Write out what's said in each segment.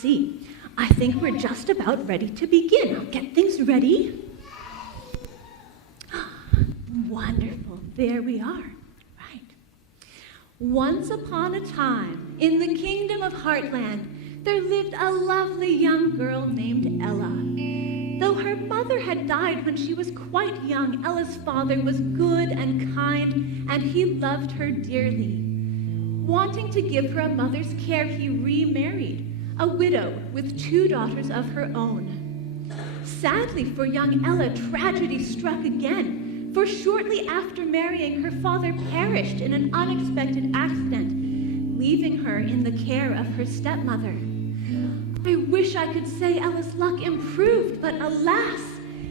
see. I think we're just about ready to begin. I'll get things ready. Wonderful. There we are. Right. Once upon a time, in the kingdom of Heartland, there lived a lovely young girl named Ella. Though her mother had died when she was quite young, Ella's father was good and kind, and he loved her dearly. Wanting to give her a mother's care, he remarried, a widow with 2 daughters of her own. Sadly for young Ella, tragedy struck again, for shortly after marrying, her father perished in an unexpected accident, leaving her in the care of her stepmother. I wish I could say Ella's luck improved, but alas,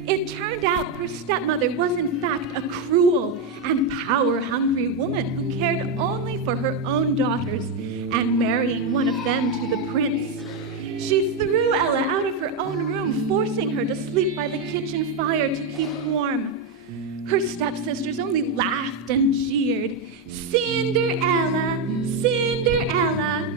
it turned out her stepmother was in fact a cruel and power-hungry woman who cared only for her own daughters, and marrying one of them to the prince. She threw Ella out of her own room, forcing her to sleep by the kitchen fire to keep warm. Her stepsisters only laughed and jeered. "Cinderella, Cinderella,"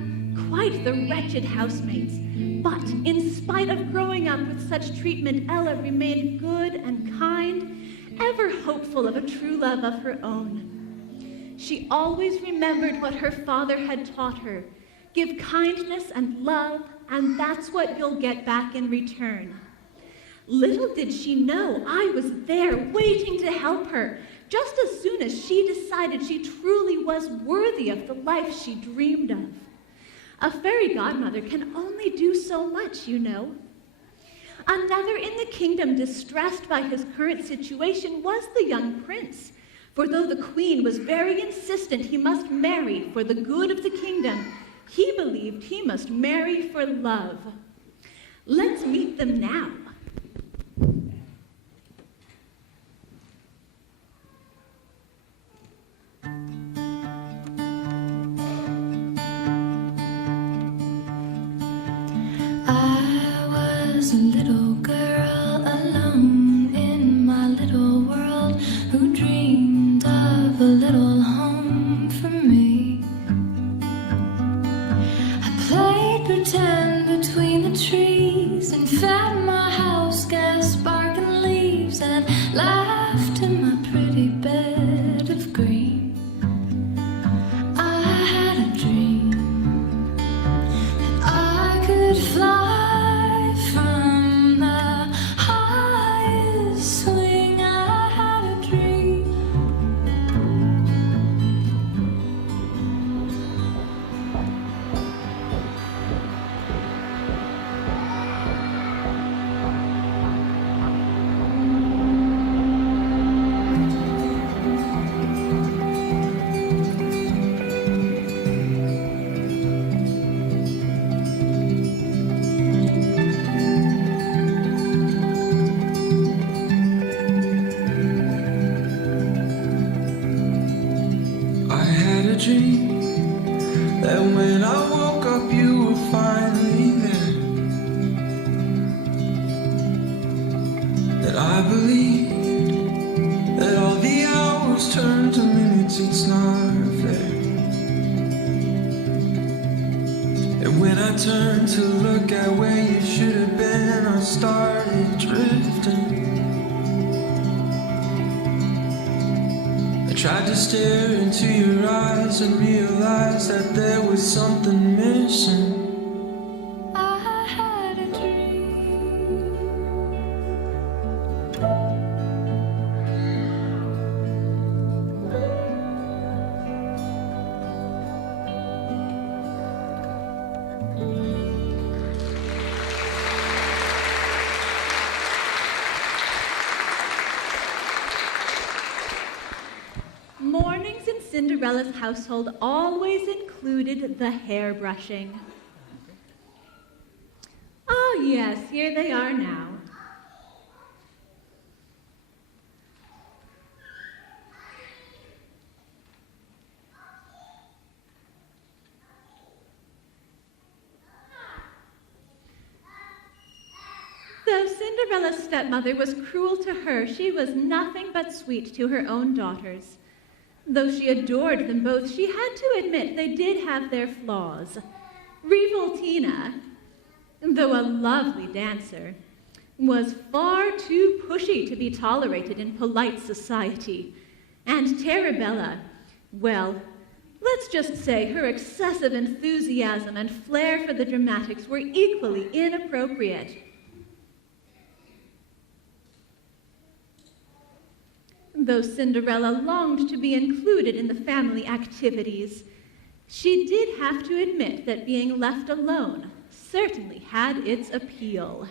quite the wretched housemates. But in spite of growing up with such treatment, Ella remained good and kind, ever hopeful of a true love of her own. She always remembered what her father had taught her. Give kindness and love, and that's what you'll get back in return. Little did she know I was there waiting to help her, just as soon as she decided she truly was worthy of the life she dreamed of. A fairy godmother can only do so much, you know. Another in the kingdom distressed by his current situation was the young prince. For though the queen was very insistent he must marry for the good of the kingdom, he believed he must marry for love. Let's meet them now. A little girl alone in my little world who dreamed of a little home for me. I played pretend between the trees and fed my house gas sparking leaves and laughed in my pretty bed of green. I had a dream that I could fly that when I woke up you were finally there, that I believed that all the hours turn to minutes, it's not fair. And when I turned to look at where you should have been, I started drifting. I tried to stare into your eyes and realize that there was something missing. I had a dream. Mornings in Cinderella's household always included the hair brushing. Oh yes, here they are now. Though Cinderella's stepmother was cruel to her, she was nothing but sweet to her own daughters. Though she adored them both, she had to admit they did have their flaws. Revoltina, though a lovely dancer, was far too pushy to be tolerated in polite society. And Tarabella, well, let's just say her excessive enthusiasm and flair for the dramatics were equally inappropriate. Though Cinderella longed to be included in the family activities, she did have to admit that being left alone certainly had its appeal.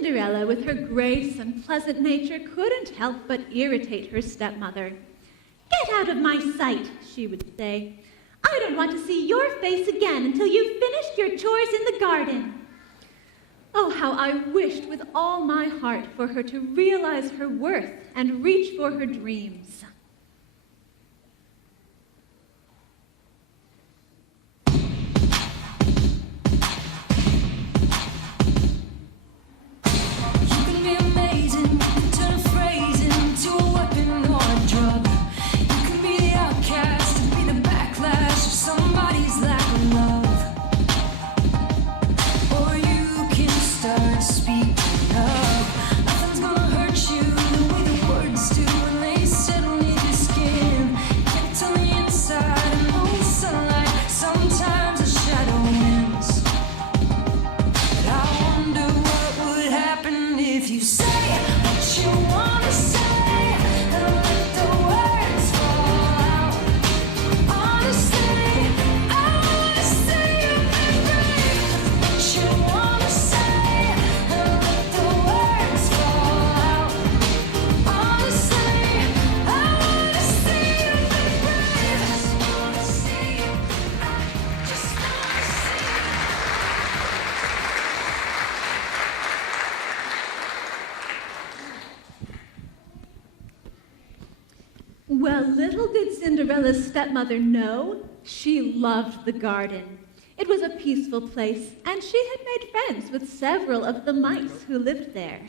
Cinderella, with her grace and pleasant nature, couldn't help but irritate her stepmother. "Get out of my sight," she would say. "I don't want to see your face again until you've finished your chores in the garden." Oh, how I wished with all my heart for her to realize her worth and reach for her dreams. Well, little did Cinderella's stepmother know, she loved the garden. It was a peaceful place, and she had made friends with several of the mice who lived there.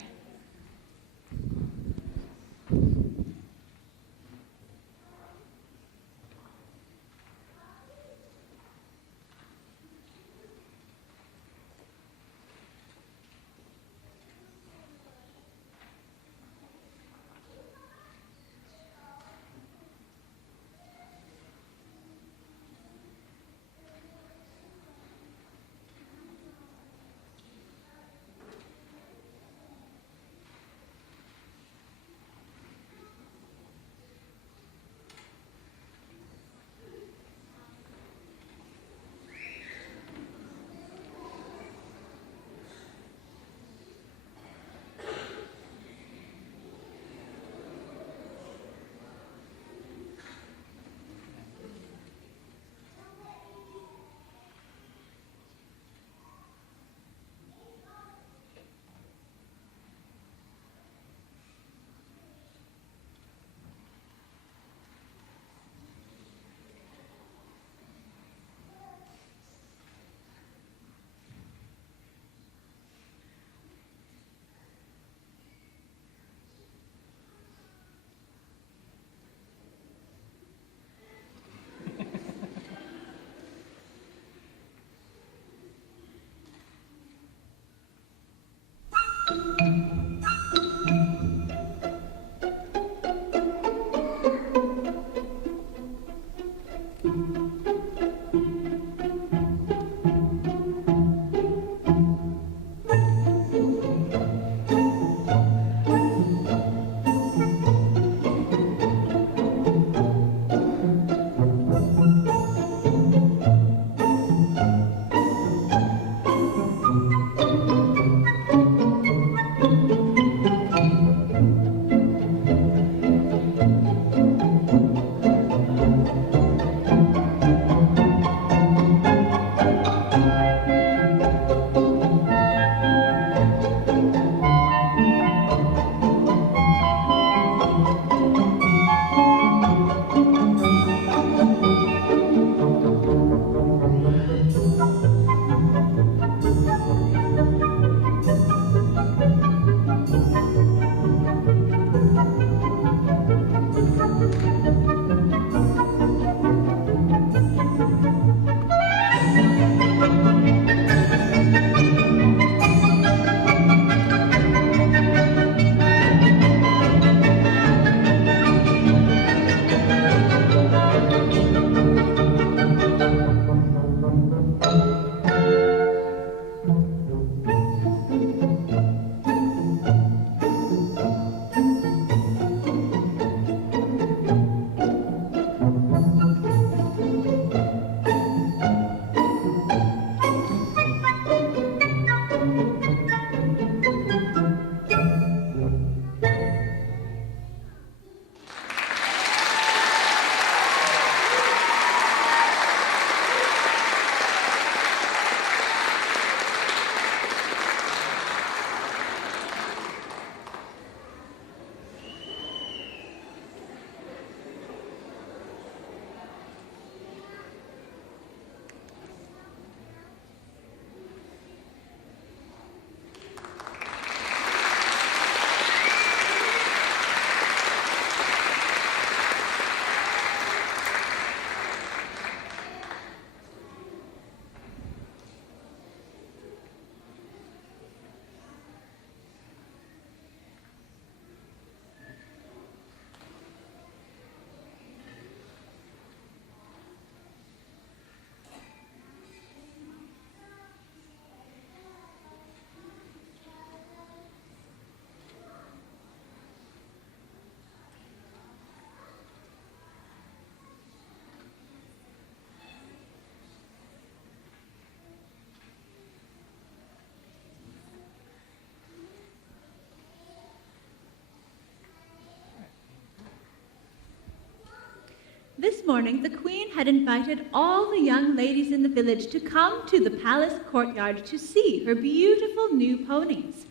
This morning, the Queen had invited all the young ladies in the village to come to the palace courtyard to see her beautiful new ponies.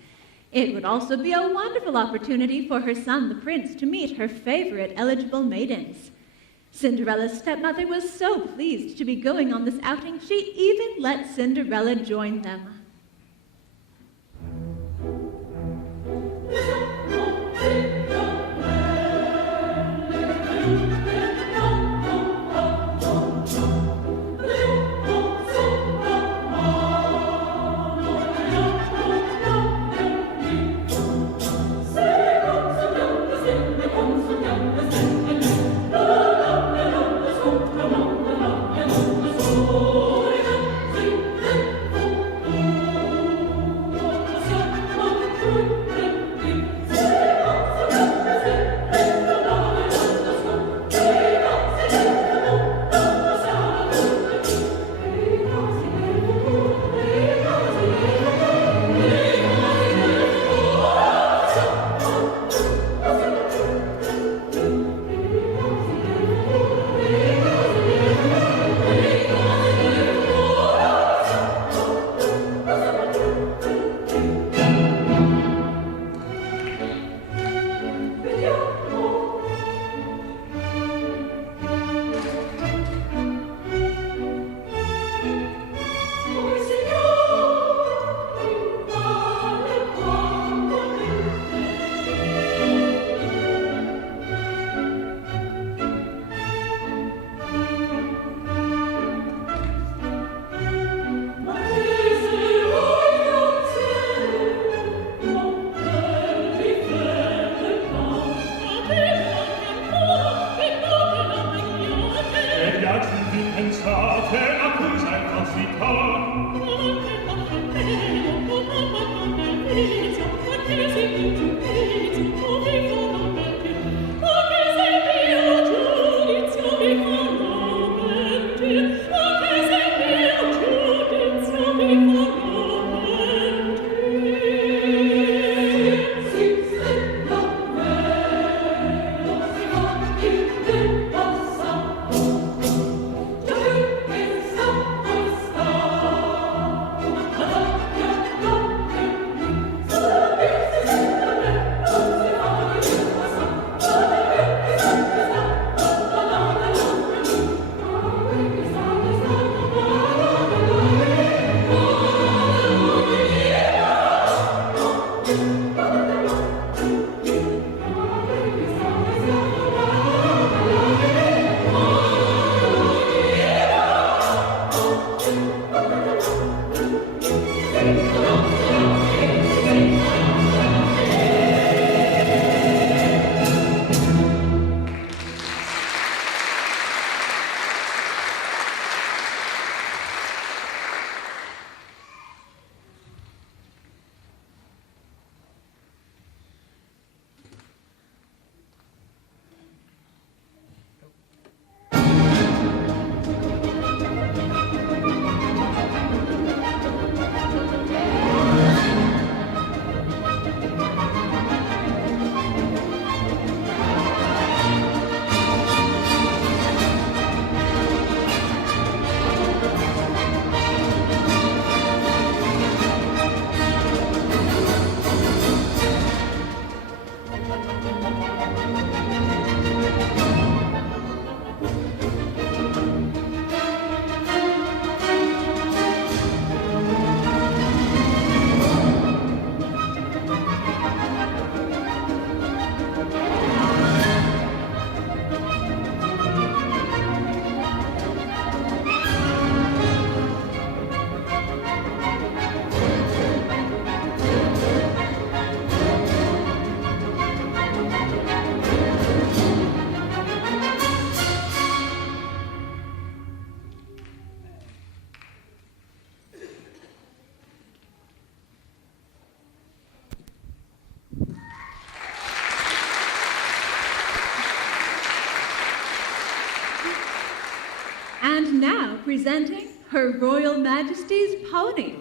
It would also be a wonderful opportunity for her son, the prince, to meet her favorite eligible maidens. Cinderella's stepmother was so pleased to be going on this outing, she even let Cinderella join them. And now presenting Her Royal Majesty's ponies.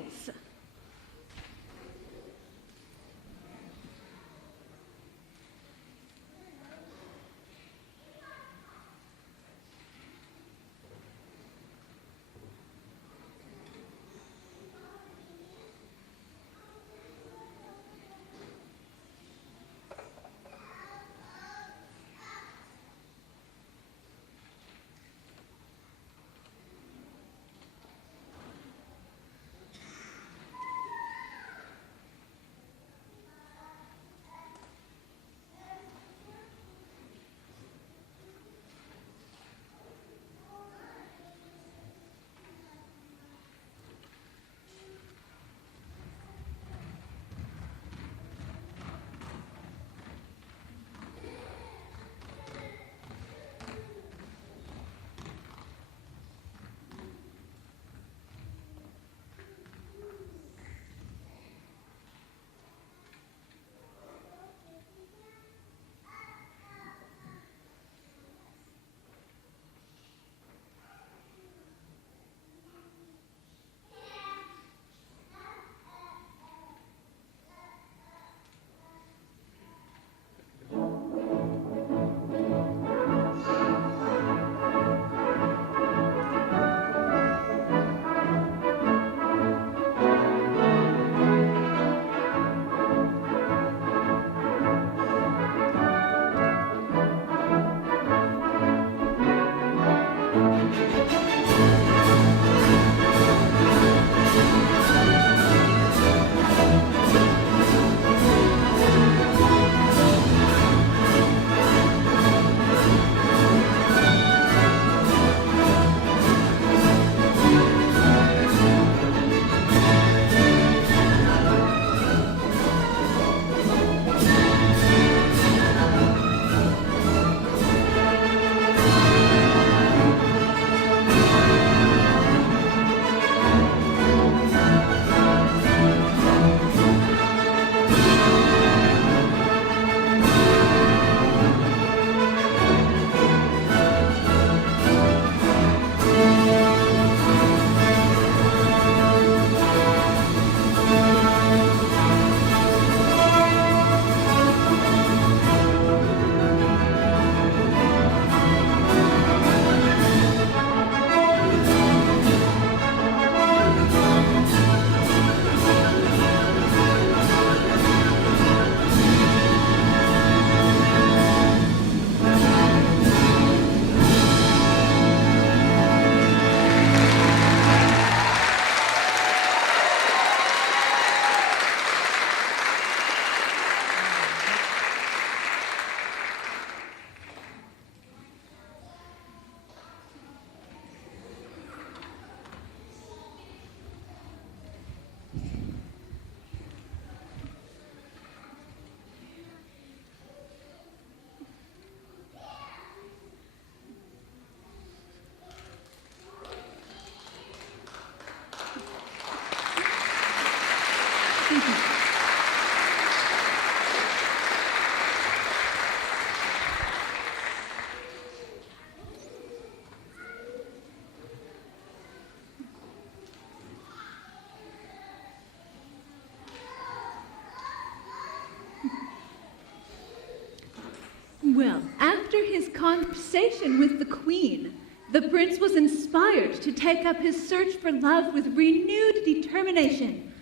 conversation with the queen, the prince was inspired to take up his search for love with renewed determination.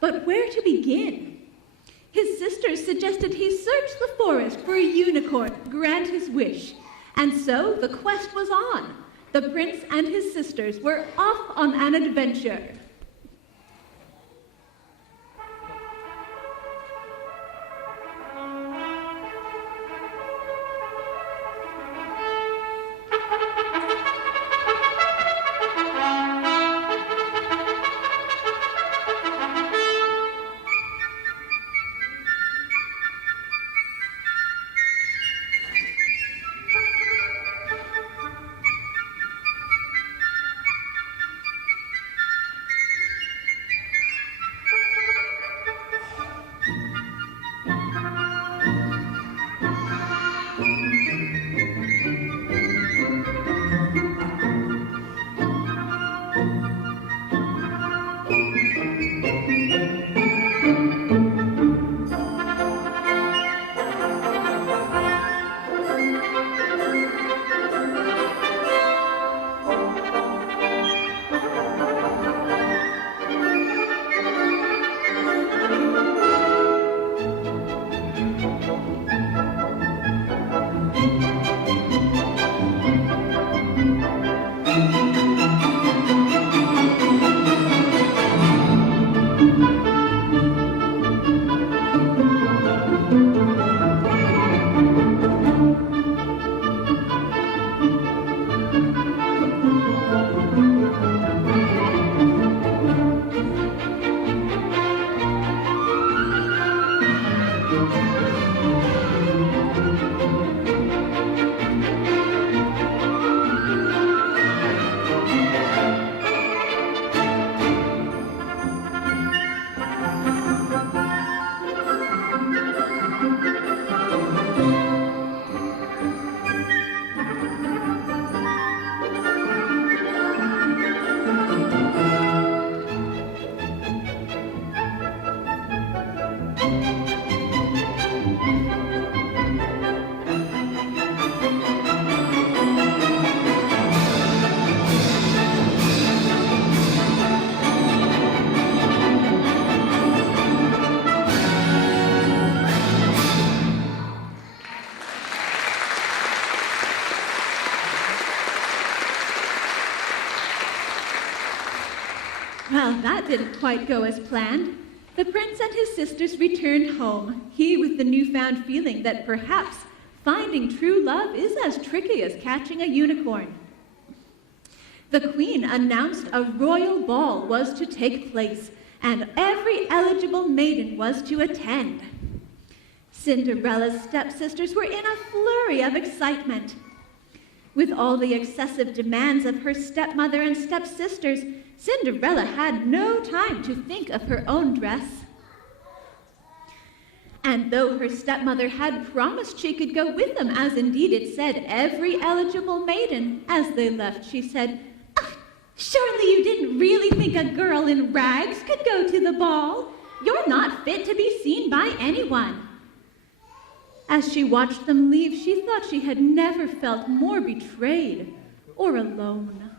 But where to begin? His sisters suggested he search the forest for a unicorn to grant his wish. And so the quest was on. The prince and his sisters were off on an adventure. Well, that didn't quite go as planned. The prince and his sisters returned home, he with the newfound feeling that perhaps finding true love is as tricky as catching a unicorn. The queen announced a royal ball was to take place, and every eligible maiden was to attend. Cinderella's stepsisters were in a flurry of excitement. With all the excessive demands of her stepmother and stepsisters, Cinderella had no time to think of her own dress. And though her stepmother had promised she could go with them, as indeed it said every eligible maiden, as they left, she said, "Surely you didn't really think a girl in rags could go to the ball? You're not fit to be seen by anyone." As she watched them leave, she thought she had never felt more betrayed or alone.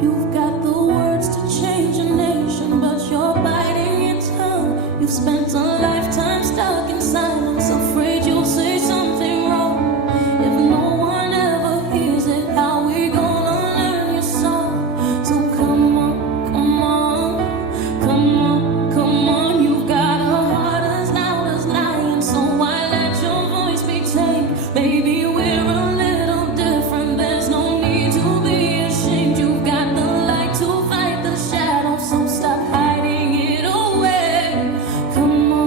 You've got the words to change a nation, but you're biting your tongue. You've spent a lifetime stuck in silence, afraid you'll say something wrong. If no one ever hears it, how we gonna learn your song? So come on, come on, come on, come on. You've got a heart as loud as lion, so why let your voice be tamed? Baby, we're a little different, there's no need to be ashamed. You've got the light to fight the shadow, so stop hiding it away. Come on.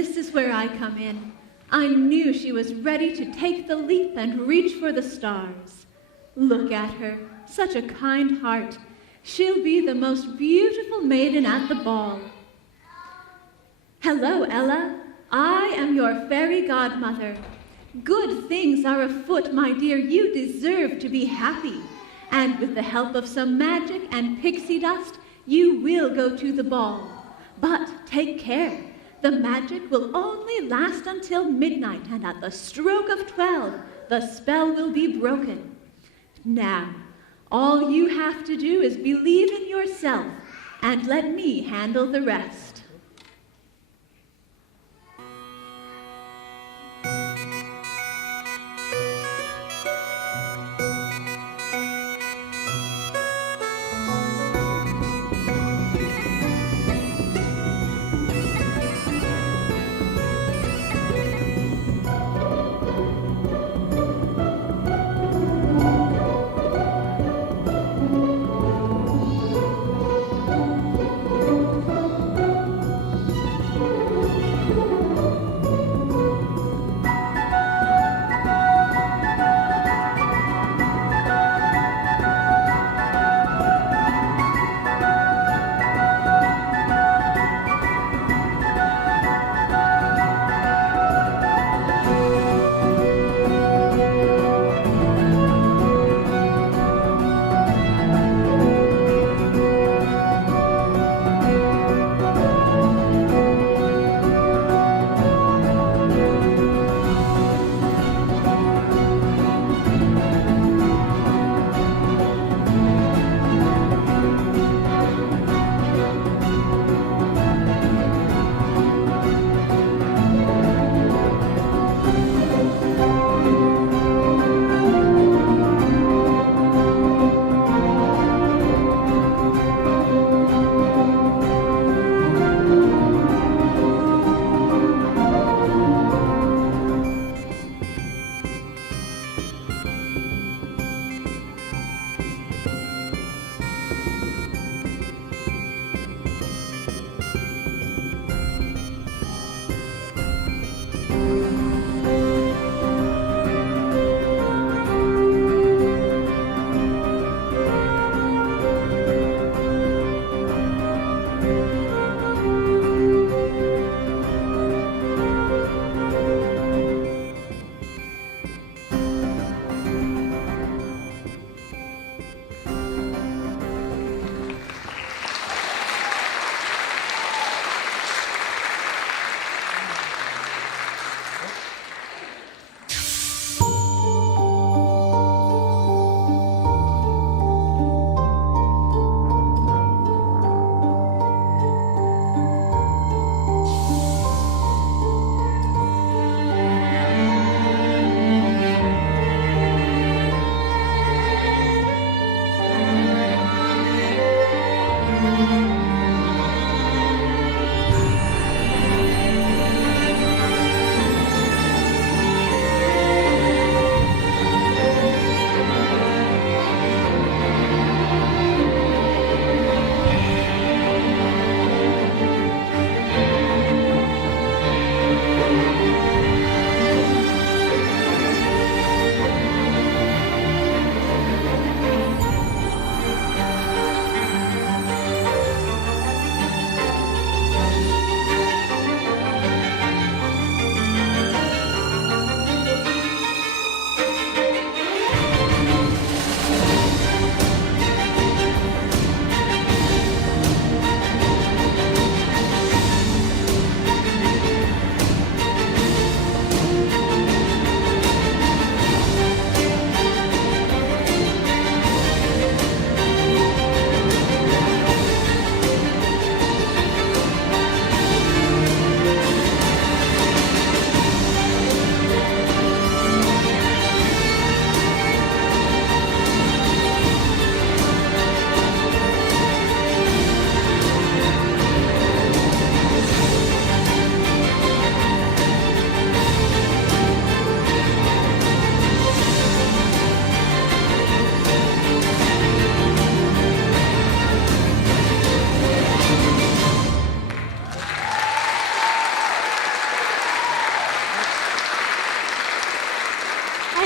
this is where I come in. I knew she was ready to take the leap and reach for the stars. Look at her, such a kind heart. She'll be the most beautiful maiden at the ball. Hello, Ella. I am your fairy godmother. Good things are afoot, my dear. You deserve to be happy. And with the help of some magic and pixie dust, you will go to the ball. But take care. The magic will only last until midnight, and at the stroke of 12, the spell will be broken. Now, all you have to do is believe in yourself and let me handle the rest.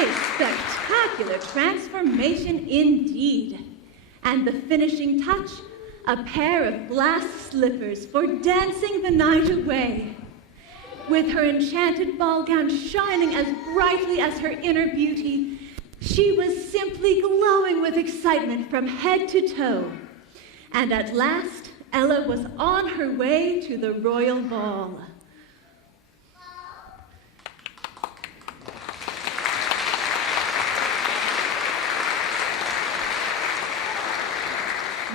A spectacular transformation indeed. And the finishing touch, a pair of glass slippers for dancing the night away. With her enchanted ball gown shining as brightly as her inner beauty, she was simply glowing with excitement from head to toe. And at last, Ella was on her way to the royal ball.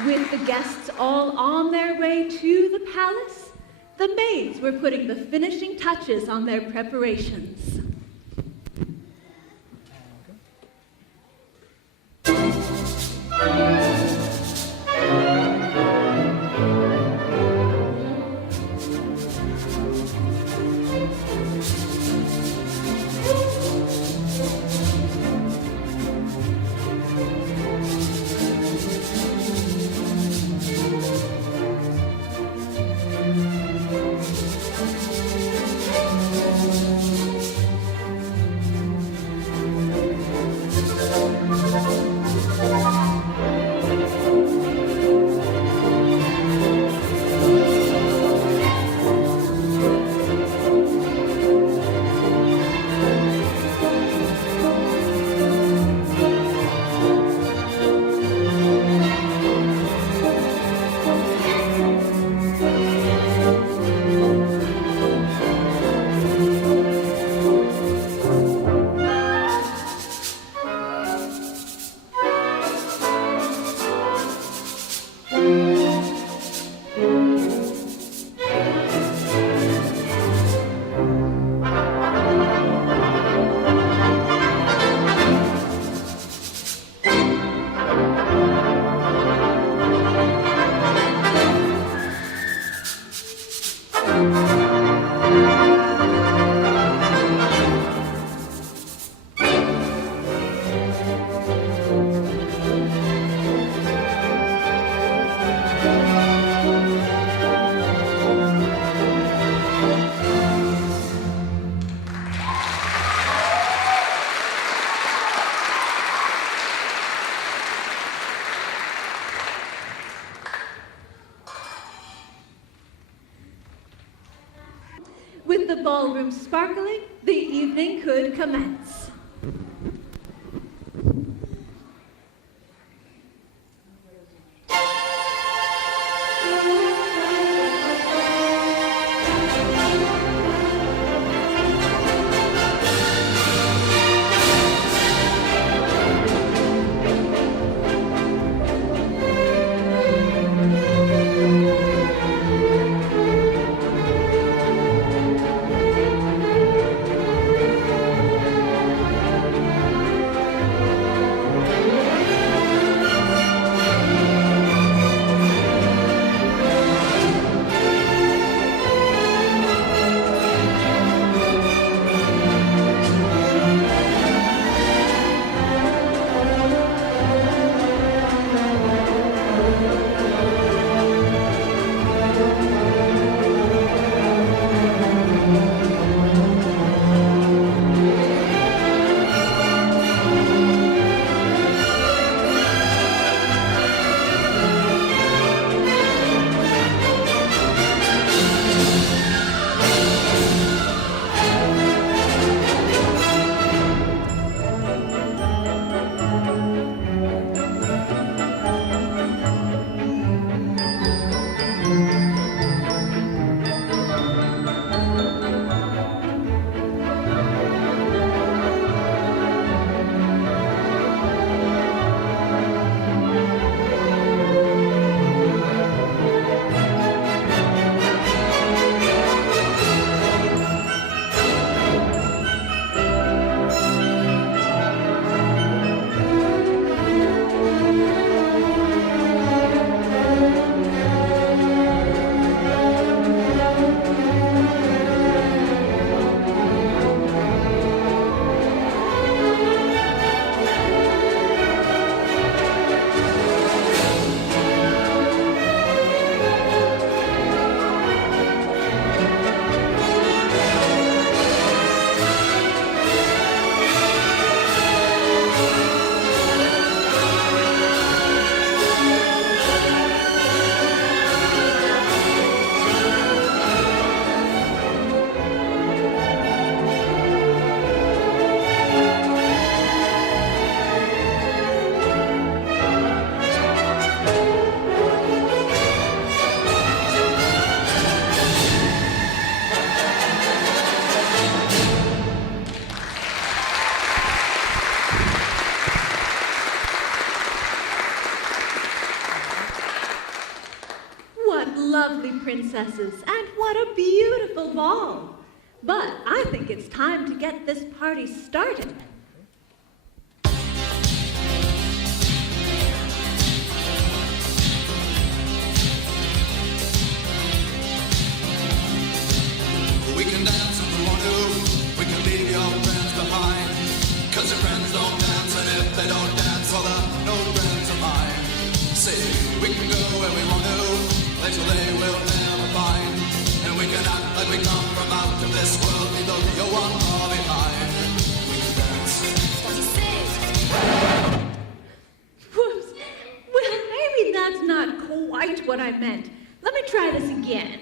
With the guests all on their way to the palace, the maids were putting the finishing touches on their preparations. With the ballroom sparkling, the evening could commence. princesses, and what a beautiful ball. But I think it's time to get this party started. We can dance if we want to, we can leave your friends behind. Cause your friends don't dance, and if they don't dance, well they're no friends of mine. See, we can go where we want to, places they will never find. And we can act like we come from out of this world, leave the real one far behind. We can dance. Whoops. Well, maybe that's not quite what I meant. Let me try this again.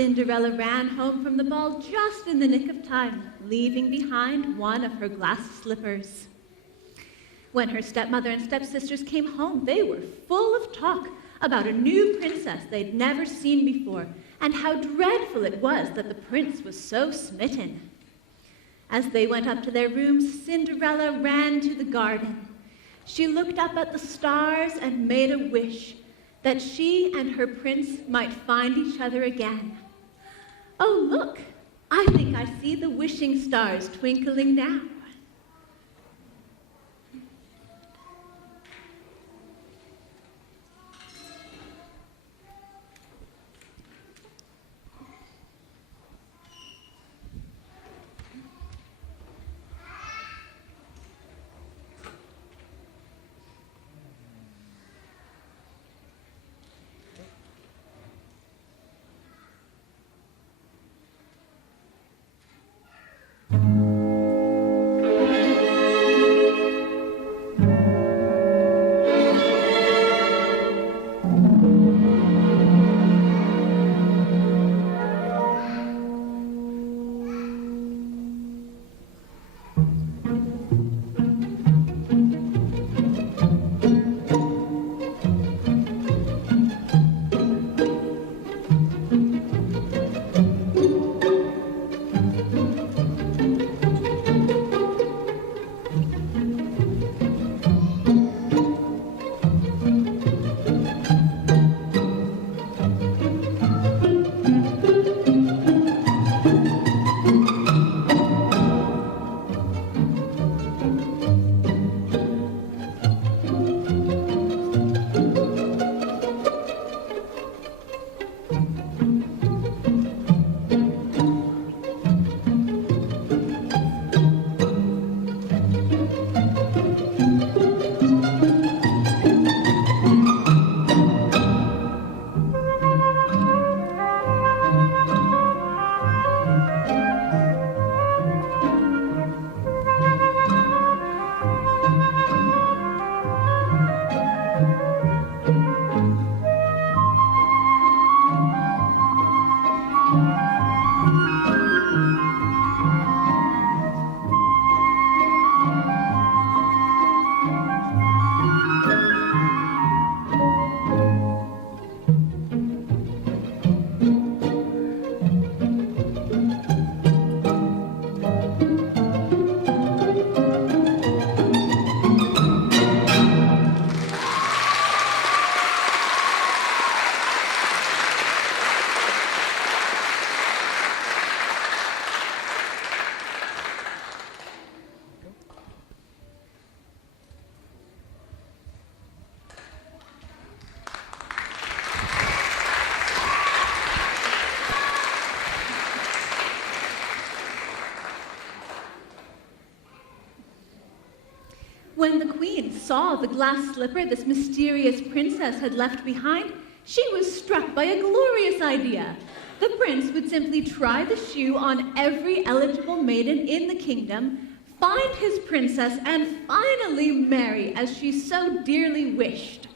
Cinderella ran home from the ball just in the nick of time, leaving behind one of her glass slippers. When her stepmother and stepsisters came home, they were full of talk about a new princess they'd never seen before, and how dreadful it was that the prince was so smitten. As they went up to their rooms, Cinderella ran to the garden. She looked up at the stars and made a wish that she and her prince might find each other again. Oh, look, I think I see the wishing stars twinkling now. When the queen saw the glass slipper this mysterious princess had left behind, she was struck by a glorious idea. The prince would simply try the shoe on every eligible maiden in the kingdom, find his princess, and finally marry as she so dearly wished.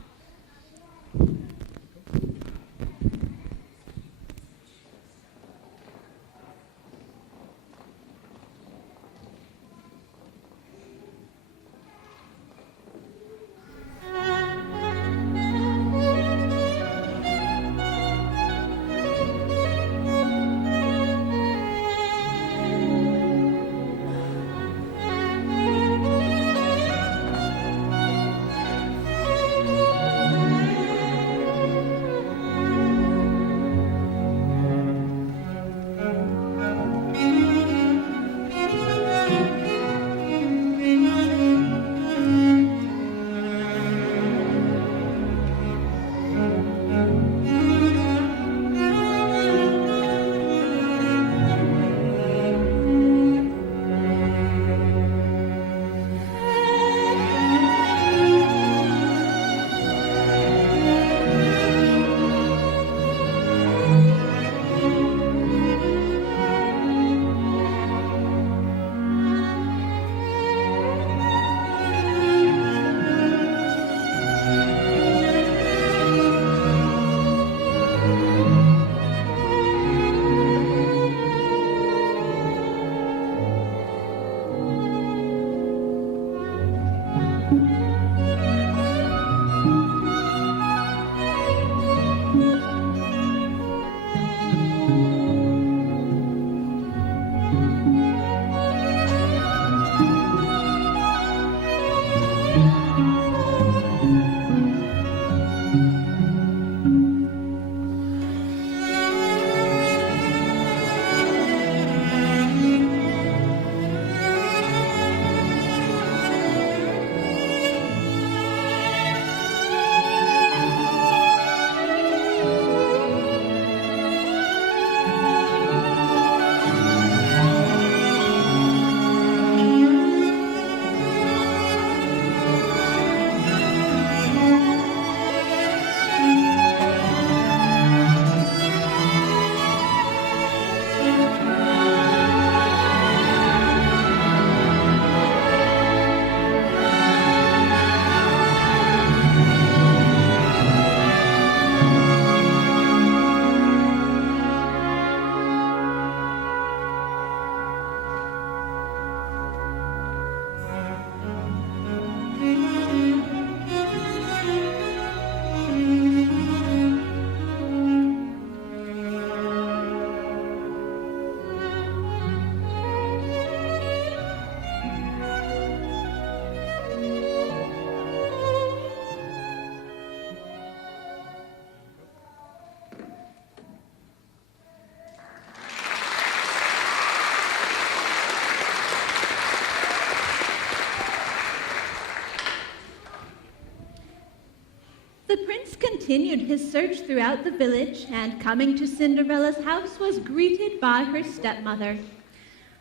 The prince continued his search throughout the village, and coming to Cinderella's house was greeted by her stepmother.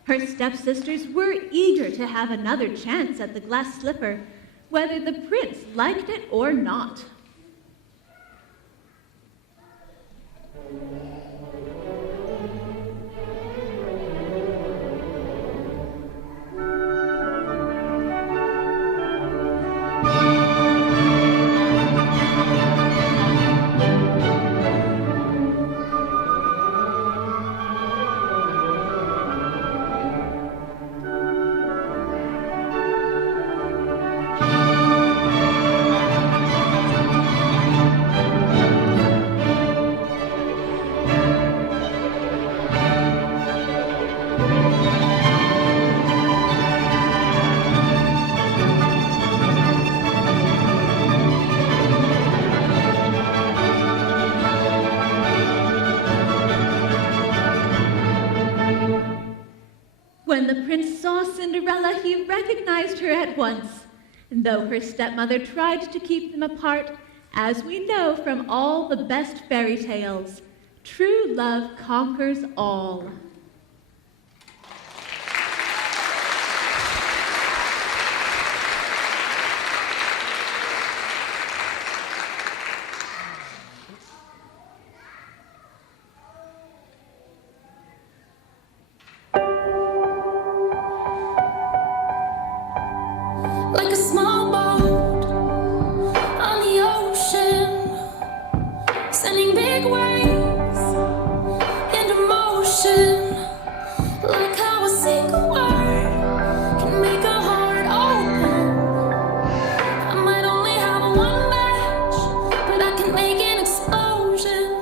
Her stepsisters were eager to have another chance at the glass slipper, whether the prince liked it or not. When the prince saw Cinderella, he recognized her at once. And though her stepmother tried to keep them apart, as we know from all the best fairy tales, true love conquers all. Like a small boat on the ocean, sending big waves into motion. Like how a single word can make a heart open. I might only have one match, but I can make an explosion.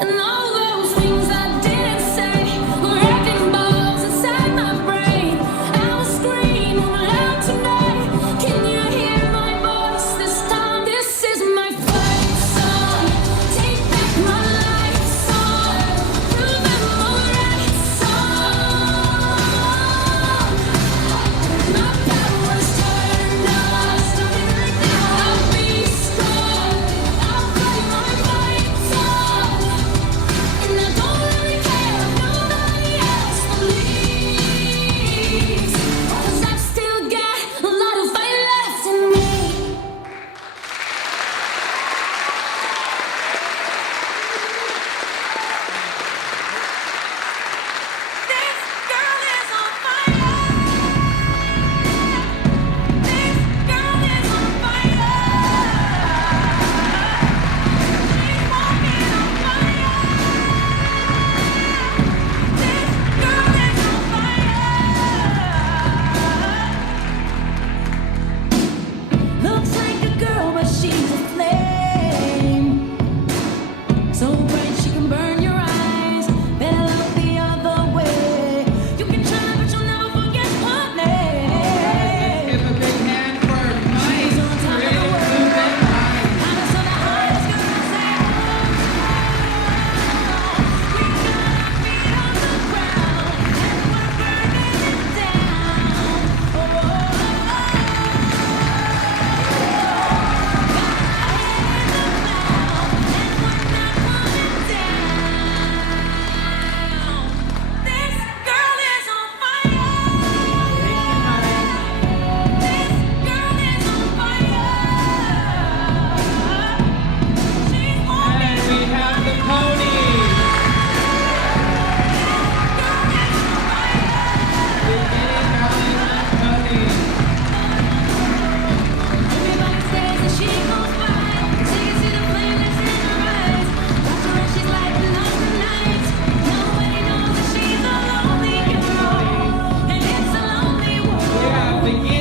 And all those things I didn't say were wrecking balls inside my brain. I will scream loud tonight. Can you hear my voice this time? This is my fight song. Take back my again.